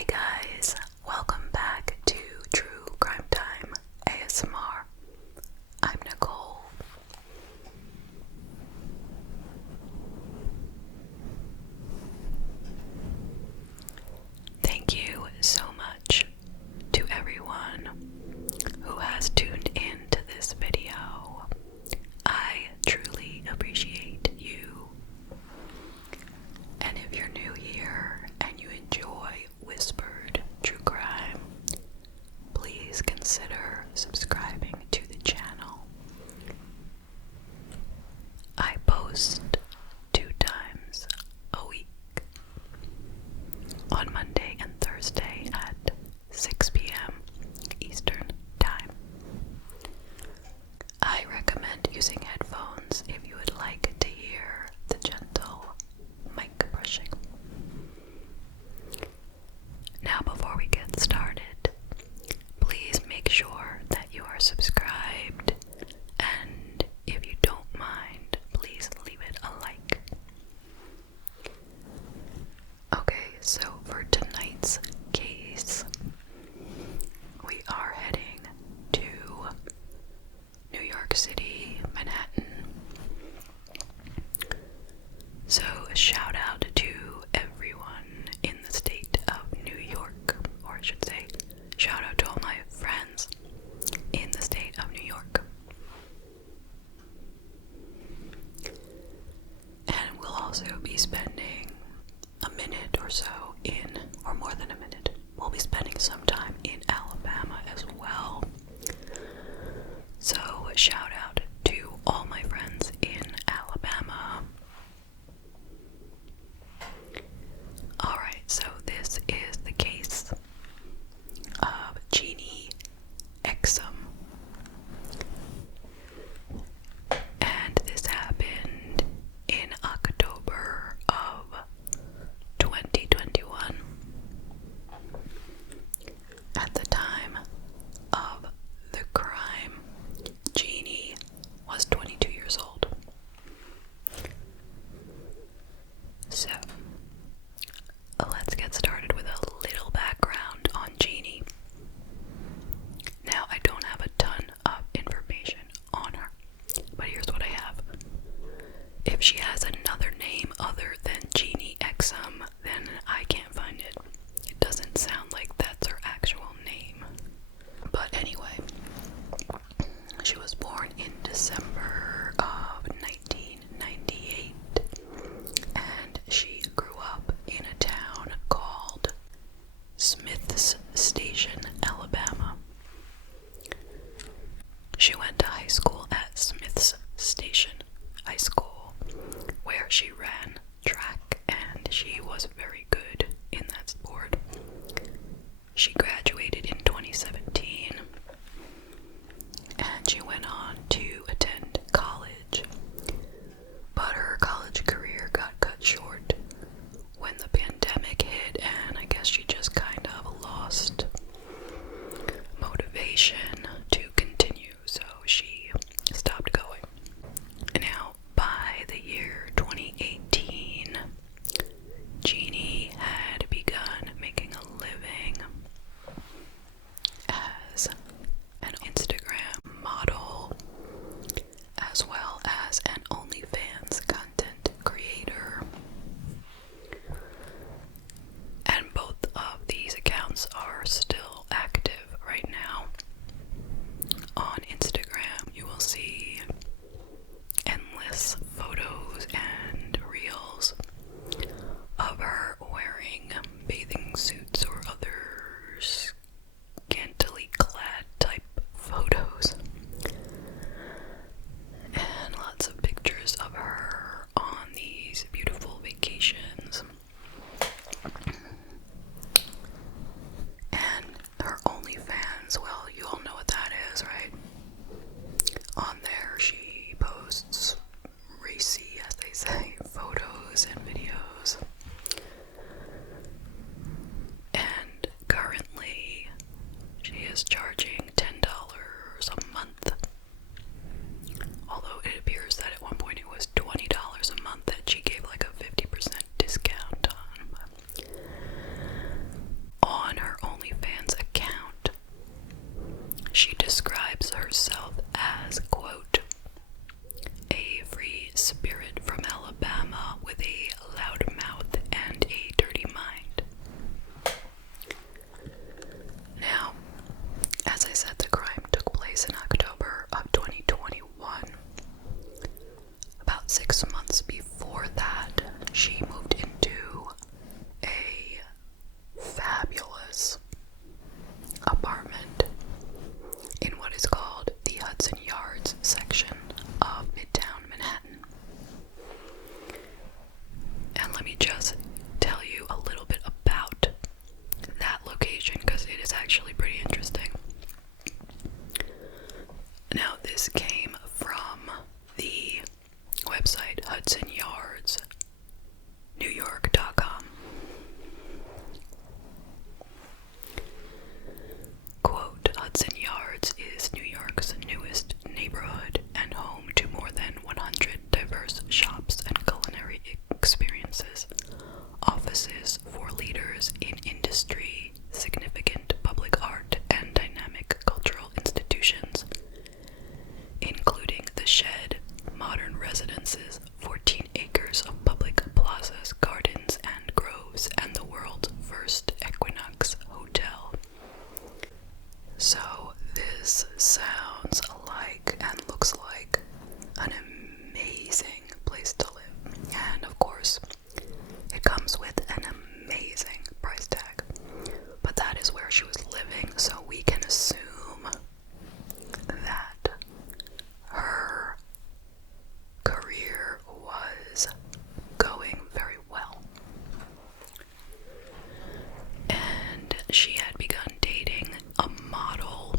Hi guys, welcome back to True Crime Time ASMR. I'm Nicole. Thank you so much to everyone who has tuned in to this video. I truly appreciate you. And if you're new here and you enjoy whispered true crime, please consider subscribing to the channel. I post 2 times a week, on Monday and Thursday at 6 p.m. Eastern Time. I recommend using headphones if you would like to hear the gentle mic brushing. Now, before we get started, please make sure that you are subscribed, and if you don't mind, please leave it a like. Okay, so for tonight's case, we are heading to New York City, Manhattan. So a shout out to everyone in the state of New York, or I should say, shout out to all my friends in the state of New York. And we'll also be spending a minute or so or more than a minute, we'll be spending some time in Alabama as well. So a shout out to all my friends in Alabama. Alright, so this is the case of Genie Exum. And this happened in October of 2021. At the time of the crime, Genie was 22 years old. So, let's get started with a little background on Genie. Now, I don't have a ton of information on her, but here's what I have. If she has another name other than Genie Exum, then I can't find it. It doesn't sound like that's her actual name. But anyway, she was born in December of 1998, and she grew up in a town called Smith's Station, Alabama. She went to high school at Smith's Station High School, where she ran track, and she was very good in that sport. She graduated in 2017, and she went on to attend college, but her college career got cut short when the pandemic hit, and I guess she just kind of lost motivation to continue, so she stopped going. Now, by the year 2018, Genie had begun making a living shed, modern residences, 14 acres of public plazas, gardens, and groves, and the world's first Equinox hotel. So this sounds like and looks like an amazing place to live. And of course, it comes with an amazing price tag. But that is where she was living, so we can assume that her career was going very well. And she had begun dating a model.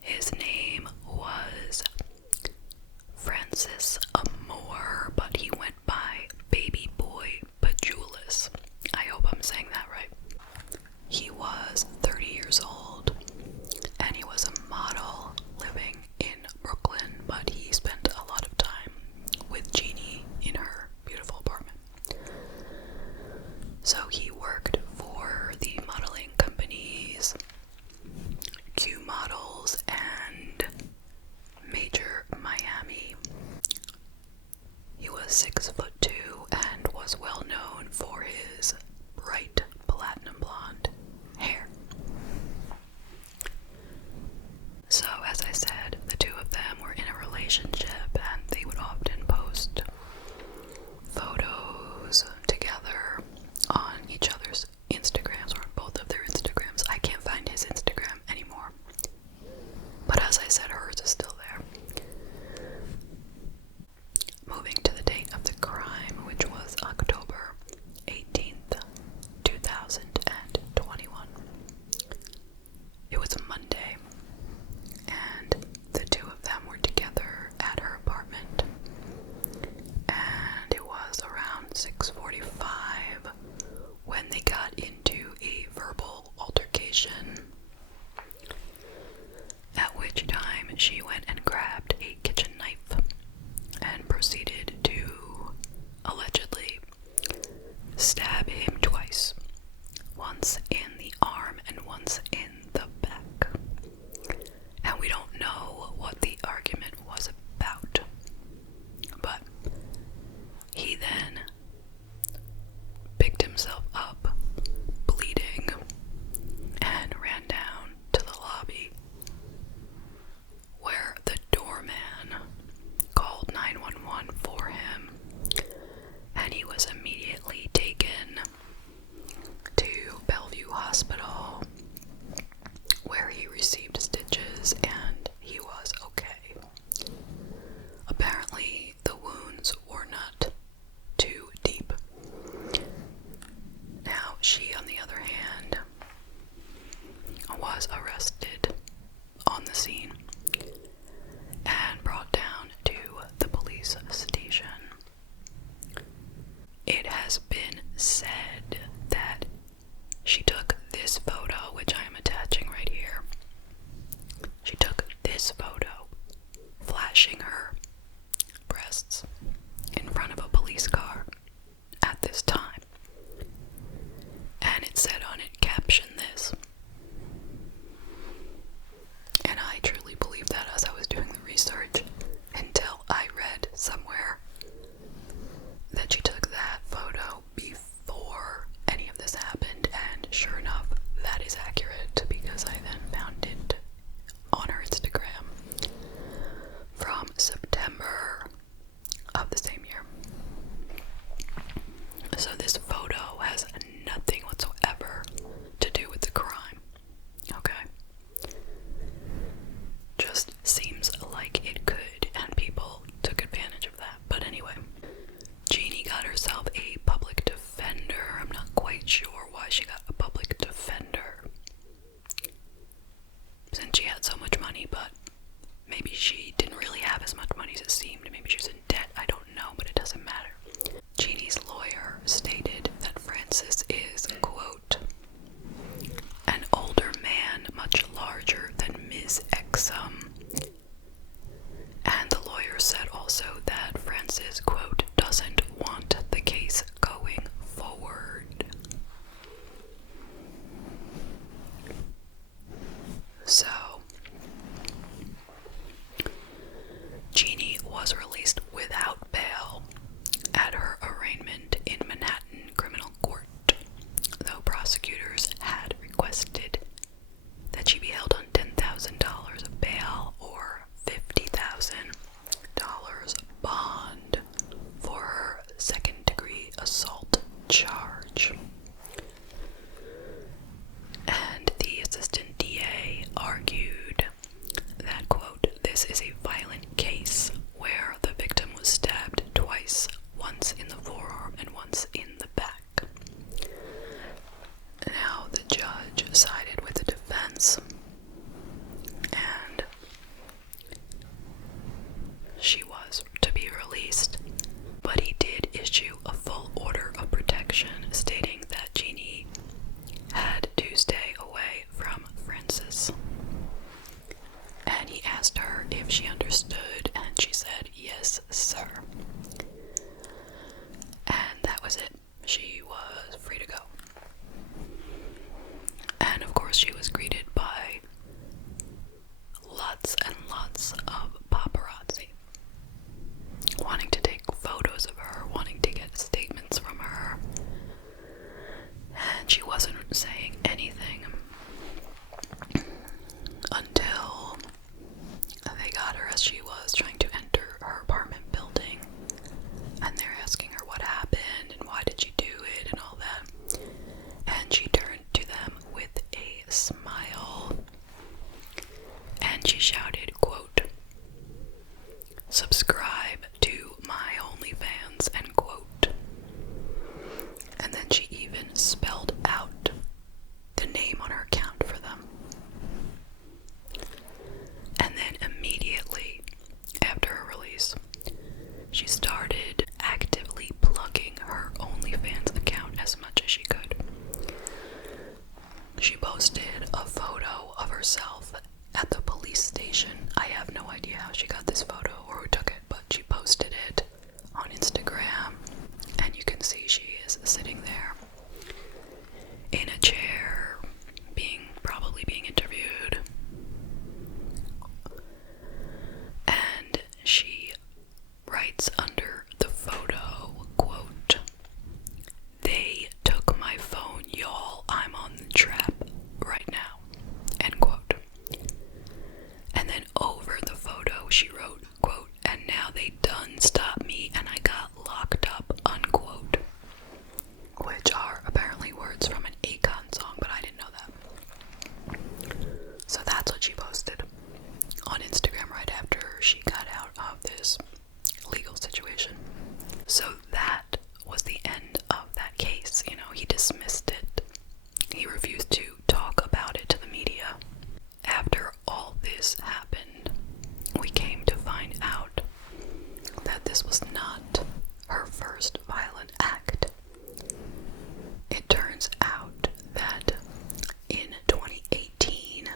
His name was Francis Amore, but he went by Baby Boy Pajulis. I hope I'm saying that right. He was 30 years old, and he was a model living in Brooklyn, but he spent a lot of time with Genie in her beautiful apartment. So he worked for the modeling companies, Q Models, and Major Miami. He was 6'2" and was well known for his bright platinum blonde hair. So, as I said, the two of them were in a relationship, and they would often post photos together on each other's Instagrams, or on both of their Instagrams. I can't find his Instagram anymore, but as I said, hers is still there. Moving to the date of the crime, which was October 18th, 2021. It was a Monday, and the two of them were together at her apartment, and it was around 6:45 when they got into a verbal altercation, at which time she went and grabbed a kitchen knife and proceeded to allegedly stab him twice, once in the arm and once in the back. And we don't know what the argument was about, but he then picked himself up, bleeding, and ran down to the lobby, where the doorman called 911 for him, and he was immediately taken to Bellevue Hospital, where he received stitches and he was okay. Apparently, the wounds were not too deep. Now, she, on the other hand, was arrested on the scene and brought down to the police station. It has been said that she took this photo, which I am attaching right here. She took this photo, flashing her breasts in front of a police car at this time. And it said on it, caption this. And I truly believe that as I was doing the research, until I read somewhere that she took that photo before any of this happened, and sure enough, that is accurate, because I then found it on her Instagram from September of the same year. So this photo has nothing whatsoever to do with the crime, okay? Just seems like it could, and people took advantage of that. But anyway, Genie got herself a public defender. I'm not quite sure why she got a public defender, since she had so much money, but maybe she didn't really have as much money as it seemed Genie was released without bail at her arraignment in Manhattan criminal court, though prosecutors had requested that she be held on $10,000 of bail or $50,000 bond for her second-degree assault charge. And the assistant DA argued that, quote, "This is a violent case where the victim was stabbed twice, once in the forearm and once in the back." Now, the judge sided with the defense, and she was to be released, but he did issue a full order of protection stating that Genie had to stay away from Francis. And he asked her if she understood, and she said, "Yes, sir." And that was it. She was free to go. And of course, she was greeted by lots and lots of paparazzi wanting to take photos of her, wanting to get statements from her. And she wasn't saying anything until they got her as she was trying to enter her apartment building, and they're asking her what happened and why did you do it and all that, and she turned to them with a smile and she shouted, quote, "Subscribe to my OnlyFans," end quote. And then she even spelled out the name on her account for them. And then immediately after her release, she started actively plugging her OnlyFans account as much as she could. She posted a photo of herself at the police station. I have no idea how she got this photo or who took it, but she posted it on Instagram, and you can see she is sitting there in a chair, probably being interviewed. And she writes under the photo, quote, "They took my phone, y'all. I'm on the trap right now," end quote. And then over the photo she wrote, quote, "And now they done stopped me and I got locked up," unquote. Which are apparently words from an Akon song, but I didn't know that. So that's what she posted on Instagram right after she got out of this legal situation. So that was the end of that case. He dismissed it. He refused to talk about it to the media. After all this happened, we came to find out that this was not her first violent act. It turns out that in 2018,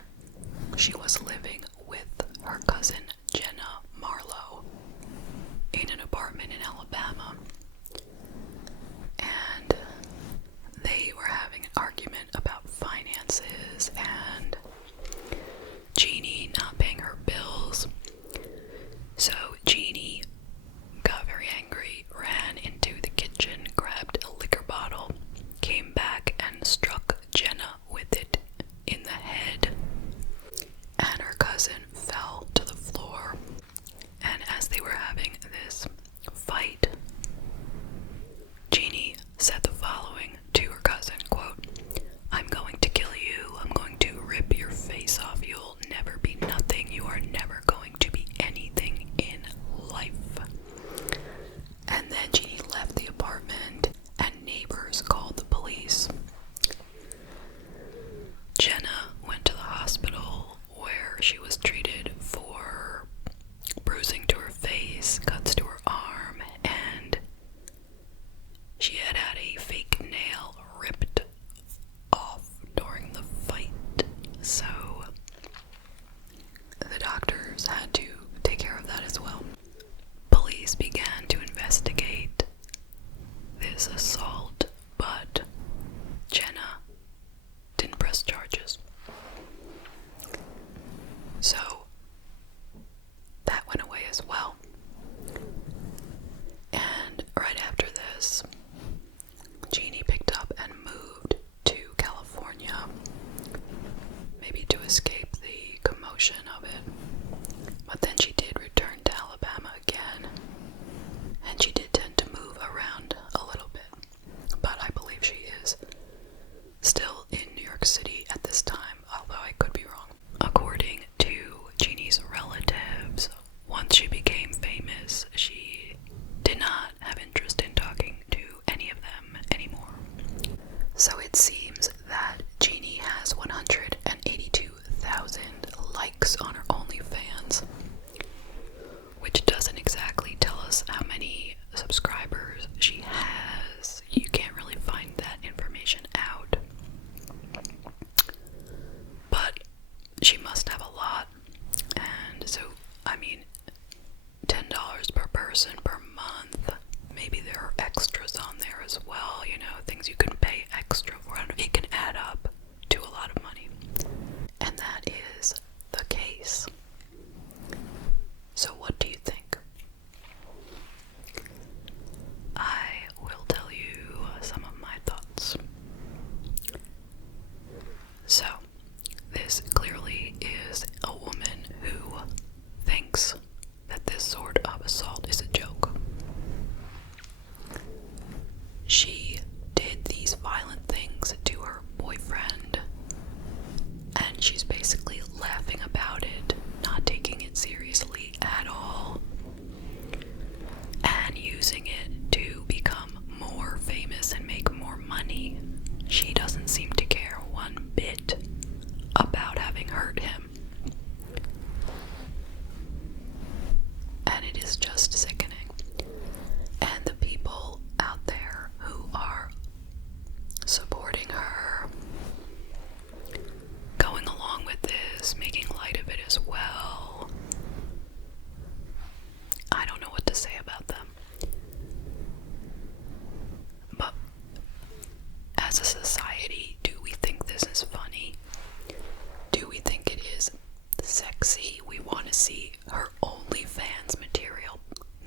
she was living with her cousin Jenna Marlowe in an apartment in Alabama, and they were having an argument about finances and Genie not paying her bills. So Genie got very angry, ran into the kitchen, grabbed a liquor bottle, came back and struck Jenna with it in the head, and her cousin fell to the floor. And as they were having this fight, Genie said the following to her cousin, quote, "I'm going to kill you. I'm going to rip person per month. Maybe there are extras on there as well, you know, things you can pay extra for. It can add up to a lot of money. And that is the case. So what do you think? I will tell you some of my thoughts. So, this clearly is a woman who thinks that this sort of assault is a joke. She did these violent things to her boyfriend, and she's basically laughing about it, not taking it seriously at all, and using it to become more famous and make more money. She doesn't seem to care one bit about having hurt him. And it is just sickening. And the people out there who are supporting her, going along with this, making light of it as well, I don't know what to say about them. But as a society, do we think this is funny? Do we think it is sexy? We want to see her OnlyFans material,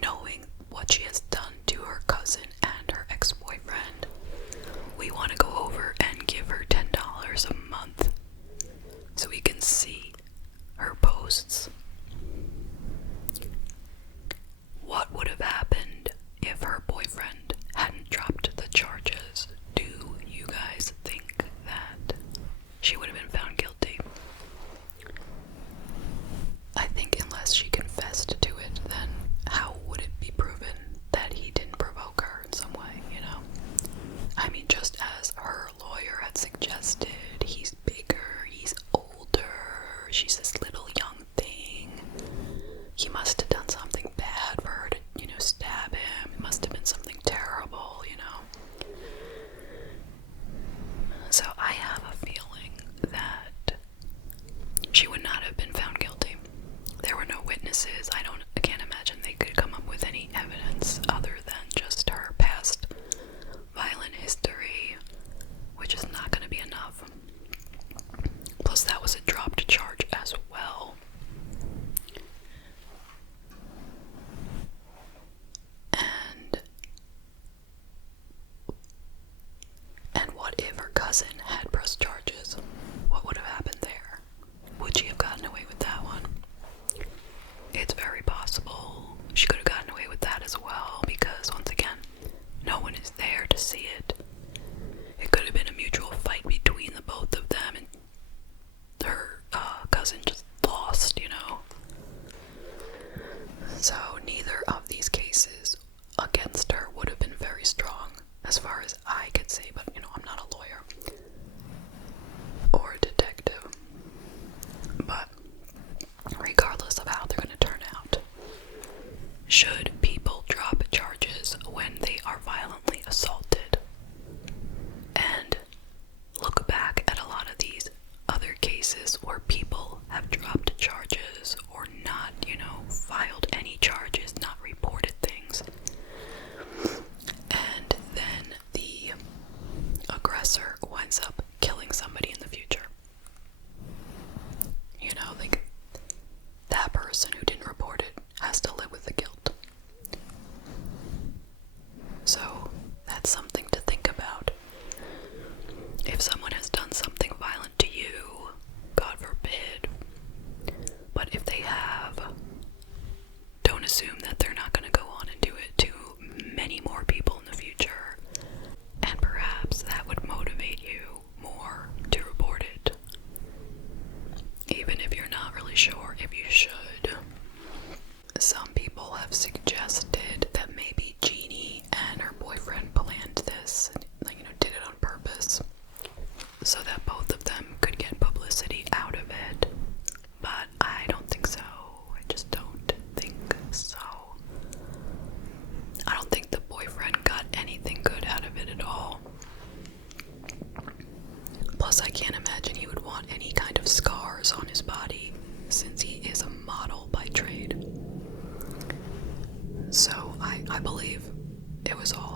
knowing what she has done to her cousin and her ex-boyfriend. We want to go over and give her $10 a month so we can see her posts. What would have happened if her boyfriend hadn't dropped the charges? Do you guys think that she would have been found guilty? I think unless she confessed to it, then how would it be proven that he didn't provoke her in some way, you know? I mean, just as her lawyer had suggested, he's bigger, he's older, she's this little young thing. He must have done something bad for her to, you know, stab him. It must have been something terrible, you know? So I have a feeling that she would not have been found guilty. There were no witnesses. I can't imagine they could come up with any evidence other than just her past violent history, which is not going to be enough. Plus, that was a dropped charge as well. And what if her cousin had pressed charges? What would have happened there? Would she have gotten away with that one? It's very possible she could have gotten away with that as well, because once again, no one is there to see it. It could have been a mutual fight between the both of them, and her cousin just lost, you know. So neither of these cases against her would have been very strong, as far as I could see, but you know, I'm not a lawyer or a detective. But regardless of how they're going to turn out, should people drop charges when they are violently assaulted? And look back at a lot of these other cases where people have dropped charges or not, you know, filed any charges, not reported things. And then the aggressor winds up killing somebody in the future. You know, like, that person who didn't report it has to live with the guilt. So, that's something to think about. If someone has done something violent to you, God forbid, but if they have, don't assume that they're not going to go on and do it to many more people in the future. And perhaps that would motivate you more to report it, even if you're not really sure if you should. Some people have suggested that maybe Genie and her boyfriend planned this, and, you know, did it on purpose, so that both of them could get publicity out of it. But I don't think so. I just don't think so. I don't think the boyfriend got anything good out of it at all. Plus, I can't imagine he would want any kind of scars on his body, since he is a model by trade. So, I believe it was all